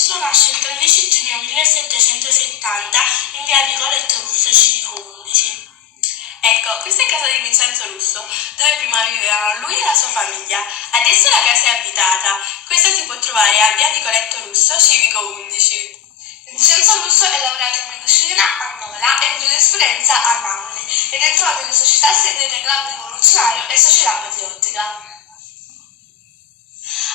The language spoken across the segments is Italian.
Russo nasce il 13 giugno 1770 in via Nicoletto Russo, civico 11. Ecco, questa è casa di Vincenzo Russo, dove prima vivevano lui e la sua famiglia. Adesso la casa è abitata. Questa si può trovare a via Nicoletto Russo, civico 11. Vincenzo Russo è laureato in medicina a Nola e in giurisprudenza a Napoli ed è entrato nelle società segrete Club Rivoluzionario e Società Patriottica.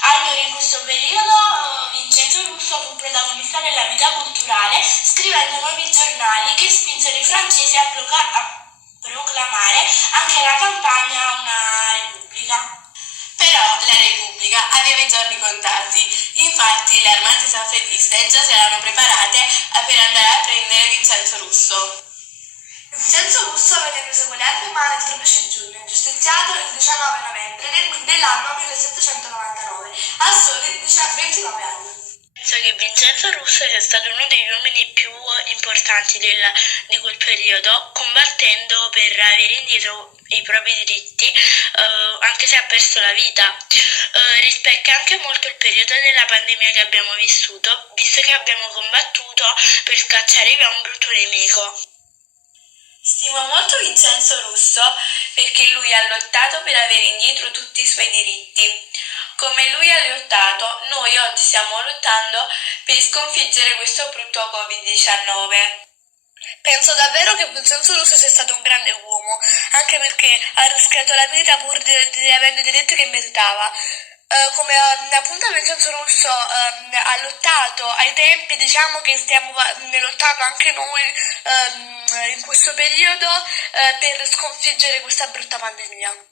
Allora, in questo periodo Vincenzo Russo fu protagonista della vita culturale, scrivendo nuovi giornali che spinsero i francesi a proclamare anche la campagna a una repubblica. Però la Repubblica aveva i giorni contati, infatti le armate sanfediste già si erano preparate per andare a prendere Vincenzo Russo. Vincenzo Russo venne preso con le armi in mano il 13 giugno e giustiziato il 19 novembre dell'anno 1799, a soli 29 anni. Penso che Vincenzo Russo sia stato uno degli uomini più importanti di quel periodo, combattendo per avere indietro i propri diritti, anche se ha perso la vita. Rispecchia anche molto il periodo della pandemia che abbiamo vissuto, visto che abbiamo combattuto per scacciare via un brutto nemico. Stimo molto Vincenzo Russo perché lui ha lottato per avere indietro tutti i suoi diritti. Come lui ha lottato, noi oggi stiamo lottando per sconfiggere questo brutto Covid-19. Penso davvero che Vincenzo Russo sia stato un grande uomo, anche perché ha rischiato la vita pur di avere i diritti che meritava. Come appunto Vincenzo Russo ha lottato ai tempi, diciamo che stiamo lottando anche noi in questo periodo per sconfiggere questa brutta pandemia.